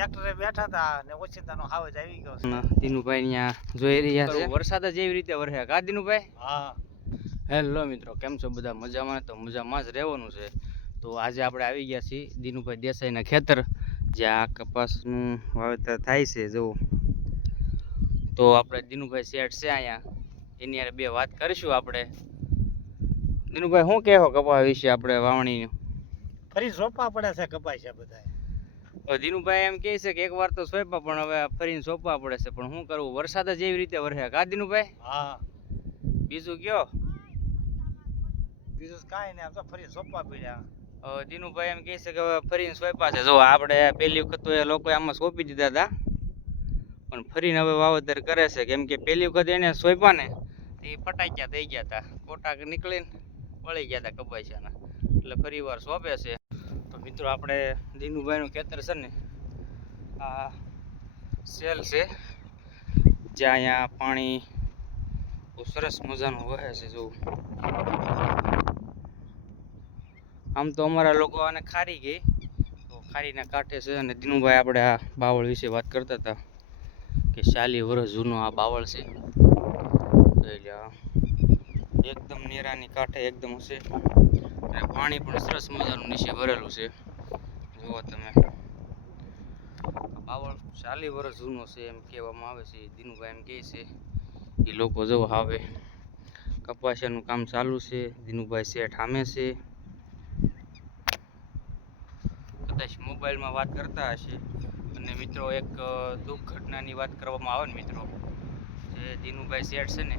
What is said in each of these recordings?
ટ્રેક્ટરે બેઠા હતા ને ઓચિંતાનો હાવજ આવી ગયો છે. દિનુભાઈ અહીંયા જોઈ રહ્યા છે વરસાદ જ એવી રીતે વરસે કા દિનુભાઈ? હા. હેલો મિત્રો, કેમ છો બધા? મજામાં? તો મજામાં જ રહેવાનું છે. તો આજે આપણે આવી ગયા છીએ દિનુભાઈ દેસાઈના ખેતર, જ્યાં કપાસનું વાવેતર થાય છે. જો તો આપણે દિનુભાઈ શેઠ છે અહીંયા, એની યાર બે વાત કરીશું આપણે. દિનુભાઈ શું કહેવો કપા વિશે આપણે વાવણીનું? ફરી સોંપવા પડે છે કપાસ છે બધા. દિનુભાઈ એમ કહે છે કે એક વાર તો સોંપ્યા પણ હવે ફરીને સોંપવા પડે છે, પણ શું કરવું, વરસાદ જ એવી રીતે વરસે કા દિનુભાઈ? હા. બીજું કયો? બીજું કાંઈ નહીં, આમ તો ફરી સોંપવા પડ્યા. દિનુભાઈ એમ કહે છે કે હવે ફરીને સોંપ્યા છે. જો આપણે પહેલી વખત તો એ લોકોએ આમાં સોંપી દીધા હતા, પણ ફરીને હવે વાવેતર કરે છે, કેમ કે પહેલી વખત એને સોંપ્યા ને એ ફટાક્યા થઈ ગયા હતા, કોટા નીકળીને વળી ગયા હતા કપાસિયાના, એટલે ફરી વાર સોંપે છે. તો મિત્રો આપણે દિનુભાઈનું ખેતર છે ને આ સેલ છે, જ્યાં અહીંયા પાણી બહુ સરસ મજાનું વહે છે. જો આમ તો અમારા લોકો આને ખારી ગઈ, તો ખારીના કાંઠે છે. અને દિનુભાઈ આપણે આ બાવળ વિશે વાત કરતા હતા કે 40 વર્ષ જૂનો આ બાવળ છે. એકદમ નેરાની કાંઠે એકદમ હશે, અને પાણી પણ સરસ મજાનું નીચે ભરેલું છે. જુઓ તમે, બાવળ 40 વર્ષ જૂનો છે એમ કહેવામાં આવે છે. દિનુભાઈ એમ કહે છે એ લોકો જો આવે કપાસિયાનું કામ ચાલુ છે. દિનુભાઈ શેઠ સામે છે, કદાચ મોબાઈલમાં વાત કરતા હશે. અને મિત્રો એક દુઃખ ઘટનાની વાત કરવામાં આવે ને મિત્રો, જે દિનુભાઈ શેઠ છે ને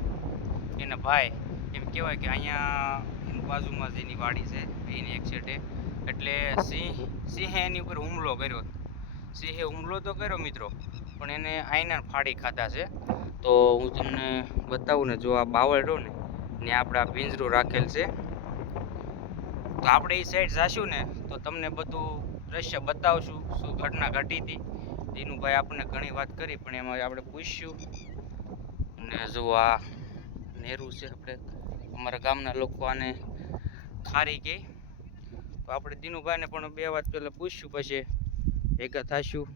એના ભાઈ, એમ કહેવાય કે અહીંયા એની બાજુમાં જેની વાડી છે એની એક શેઠે, એટલે સિંહે એની ઉપર હુમલો કર્યો. સિંહે હુમલો તો કર્યો મિત્રો, પણ એને આઈના ફાડી ખાધા છે. તો હું તમને બતાવું ને, જો આ બાવળ રહ્યો ને આપણે આ પિંજરું રાખેલ છે, તો આપણે એ સાઈડ જાશું ને તો તમને બધું દ્રશ્ય બતાવશું, શું ઘટના ઘટી હતી. દિનુભાઈ આપણને ઘણી વાત કરી, પણ એમાં આપણે પૂછ્યું. અને જો આ નેરું છે, આપણે અમારા ગામના લોકો આને ખારી કહે, તો આપણે દિનુભાઈને પણ બે વાત પહેલાં પૂછ્યું, પછી ભેગા થઈશું.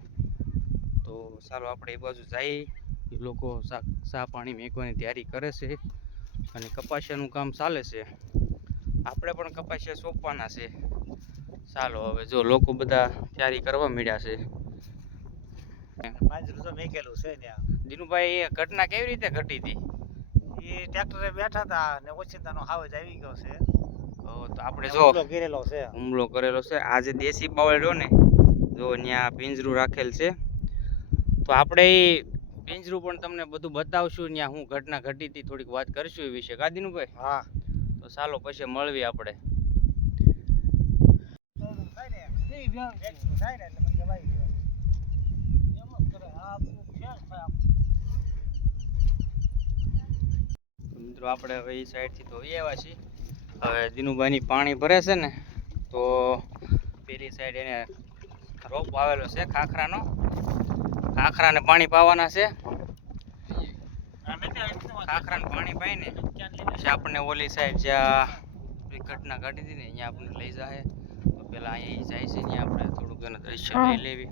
તો ચાલો આપણે એ બાજુ જઈએ. એ લોકો ચા પાણી મેકવાની તૈયારી કરે છે, અને કપાસિયાનું કામ ચાલે છે. આપણે પણ કપાસિયા સોંપવાના છે. ચાલો હવે જો લોકો બધા તૈયારી કરવા મળ્યા છે. મેકેલું છે ત્યાં. દિનુભાઈ એ ઘટના કેવી રીતે ઘટી હતી? એ ટ્રેક્ટરે બેઠા હતા ને ઓચિંતાનો હાવજ આવી ગયો છે. તો આપણે જો હુમલો કરેલો છે. આ જે દેશી બાવળ રહ્યો ને, જો ત્યાં પિંજરું રાખેલ છે, તો આપણે એ પિંજરું પણ તમને બધું બતાવશું. ત્યાં હું ઘટના ઘટી હતી થોડીક વાત કરીશું એ વિશે કા દિનુભાઈ? હા. તો ચાલો પછી મળવી આપણે. મિત્રો આપણે હવે એ સાઈડથી તો આવ્યા છીએ. હવે દિનુભાઈની પાણી ભરે છે ને, તો પેલી સાઈડ એને રોપ આવેલો છે ખાખરાનો, ખાખરાને પાણી પાવાના છે. ખાખરાને પાણી પાઈને પછી આપણને ઓલી સાઈડ જ્યાં ઘટના ઘટી હતી ને અહીંયા આપણને લઈ જાય. તો પેલા અહીંયા જાય છે, ત્યાં આપણે થોડુંક એના દ્રશ્ય લઈ લેવી.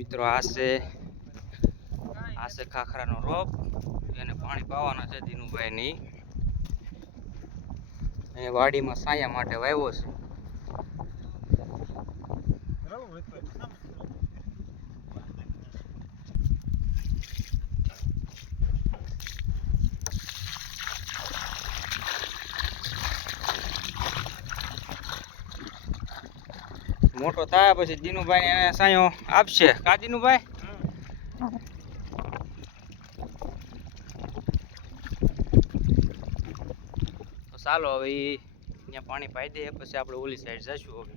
મિત્રો આ છે ખાખરાનો રોપ, એને પાણી પાવાના છે દિનુભાઈની. એ વાડીમાં સાયા માટે વાવ્યો છે. મોટો થાય પછી દિનુભાઈ એને સાયો આપશે કા દિનુભાઈ? તો ચાલો હવે ત્યાં પાણી પાઈ દે, પછી આપણે ઓલી સાઈડ જઈશું. હવે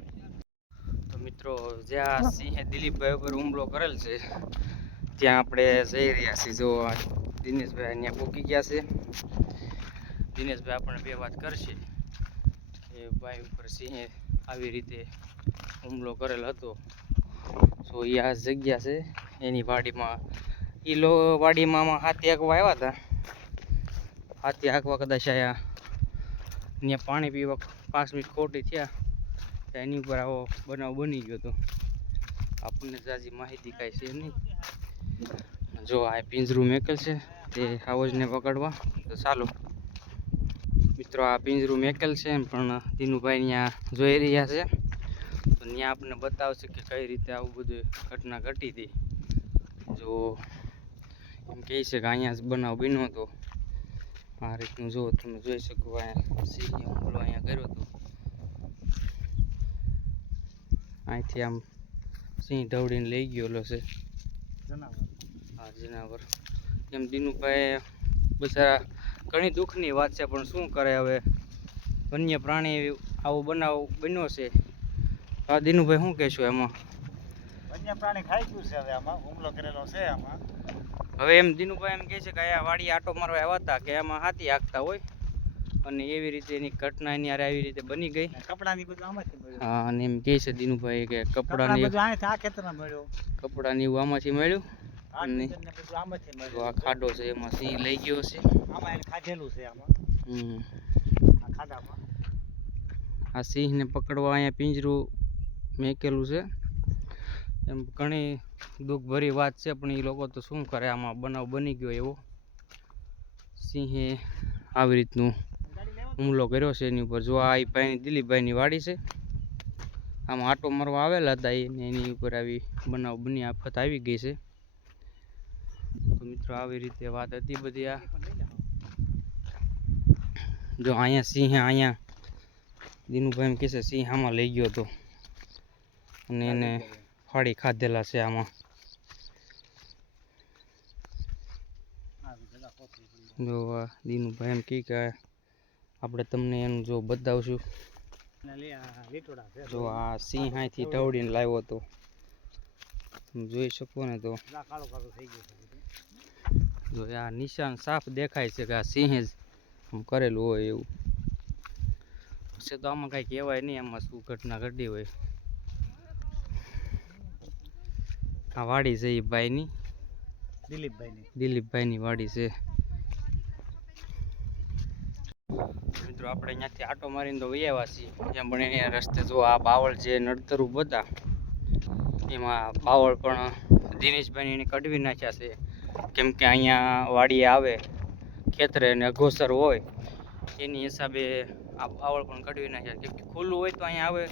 તો મિત્રો જ્યાં સિંહે દિલીપભાઈ ઉપર હુમલો કરેલ છે ત્યાં આપણે જઈ રહ્યા છીએ. જો દિનેશભાઈ અહીંયા પૂકી ગયા છે. દિનેશભાઈ આપણને બે વાત કરશે કે ભાઈ ઉપર સિંહે આવી રીતે હુમલો કરેલ હતો. તો એ આ જગ્યા છે એની વાડીમાં. એ વાડીમાં હાથી હાંકવા આવ્યા હતા. હાથી હાંકવા કદાચ અહીંયા પાણી પીવા 5 મિનિટ ખોટી થયા તો એની ઉપર આવો બનાવ બની ગયો હતો. આપણને જાજી માહિતી કાંઈ છે નહીં. જો આ પિંજરું મેકેલ છે તે હાવજને પકડવા. તો ચાલો મિત્રો, આ પિંજરું મેકેલ છે પણ દિનુભાઈ ત્યાં જોઈ રહ્યા છે. તો ત્યાં આપણને બતાવશે કે કઈ રીતે આવું બધું ઘટના ઘટી હતી. જો એમ કહે છે કે અહીંયા જ બનાવ બન્યો હતો. આ રીતનું જો તમે જોઈ શકો, અહીંયા સિંહે હુમલો અહીંયા કર્યો હતો. અહીંથી આમ સિંહ ઢવડીને લઈ ગયેલો છે આ જનાવર. એમ દિનુભાઈ બિચારા ઘણી દુઃખની વાત છે, પણ શું કરે હવે, વન્ય પ્રાણી આવો બનાવ બન્યો છે. આ દિનુભાઈ શું કહેશો એમાં? વન્ય પ્રાણી ખાઈ ગયું છે. હવે આમાં હુમલો કરેલો છે આમાં. હવે એમ દિનુભાઈ એમ કહે છે કે અહીંયા વાડી આટો મારવા આવ્યા હતા કે એમાં હાથી હાંકતા હોય અને એવી રીતે એની ઘટના એની હારે આવી રીતે બની ગઈ. કપડાની બધું આમાંથી મળ્યું. હા, અને એમ કહે છે દિનુભાઈ કે કપડાની બધું અહીંથી આ ખેતરમાં મળ્યું. કપડાની એવું આમાંથી મળ્યું. અને બધું આમાંથી મળ્યું. આ ખાડો છે એમાં સિંહ લઈ ગયો છે. આમાં એને ખાધેલું છે આમાં. આ ખાડામાં આ સિંહને પકડવા અહીંયા પિંજરું મેકેલું છે. એમ ઘણી દુઃખભરી વાત છે, પણ એ લોકો તો શું કરે, આમાં બનાવ બની ગયો એવો. સિંહે આવી રીતનું હુમલો કર્યો છે એની ઉપર. જો આ ભાઈની દિલીપભાઈની વાડી છે. આમાં આટો મારવા આવેલા હતા એની ઉપર આવી બનાવ બની, આફત આવી ગઈ છે. તો મિત્રો, આવી રીતે વાત હતી બધી. આ જો અહીંયા સિંહે અહીંયા દિનુભાઈ એમ કહે છે સિંહ આમાં લઈ ગયો હતો અને એને ફાડી ખાધેલા છે આમાં. જો આ દિનુભાઈ એમ કહે કે આપણે તમને એનું જો બતાવશું. જો આ સિંહ અહીંથી ઢવડીને લાવ્યો હતો, તમે જોઈ શકો ને. તો જો આ નિશાન સાફ દેખાય છે કે આ સિંહે જ કરેલું હોય એવું. પછી તો આમાં કાંઈ કહેવાય નહીં, આમાં શું ઘટના ઘટી હોય. આ વાડી છે એ ભાઈની, દિલીપભાઈની વાડી છે. મિત્રો, આપણે અહીંયાથી આટો મારીને તો વૈયા છીએ. ત્યાં પણ એના રસ્તે જો આ બાવળ જે નડતરું બધા, એમાં બાવળ પણ દિનેશભાઈ એને કઢવી નાખ્યા છે. કેમ કે અહીંયા વાડીએ આવે ખેતરે અને અઘોસર હોય એની હિસાબે આ બાવળ પણ કઢવી નાખ્યા. કેમ કે ખુલ્લું હોય તો અહીંયા આવે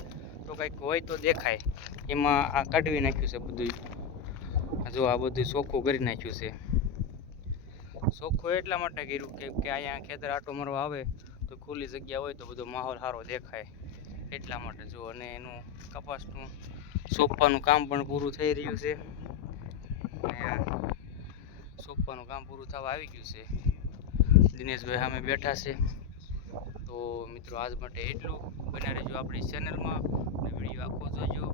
તો કંઈક હોય તો દેખાય, એમાં આ કઢવી નાખ્યું છે બધું. જો આ બધું ચોખ્ખું કરી નાખ્યું છે. ચોખ્ખું એટલા માટે કર્યું કેમ કે અહીંયા ખેતર આટો મારવા આવે તો ખુલ્લી જગ્યા હોય તો બધો માહોલ સારો દેખાય એટલા માટે. જો અને એનું કપાસનું સોંપવાનું કામ પણ પૂરું થઈ રહ્યું છે. સોંપવાનું કામ પૂરું થવા આવી ગયું છે. દિનેશભાઈ સામે બેઠા છે. તો મિત્રો, આજ માટે એટલું. બન્યા રહેજો આપણી ચેનલમાં, વિડીયો આખો જોજો.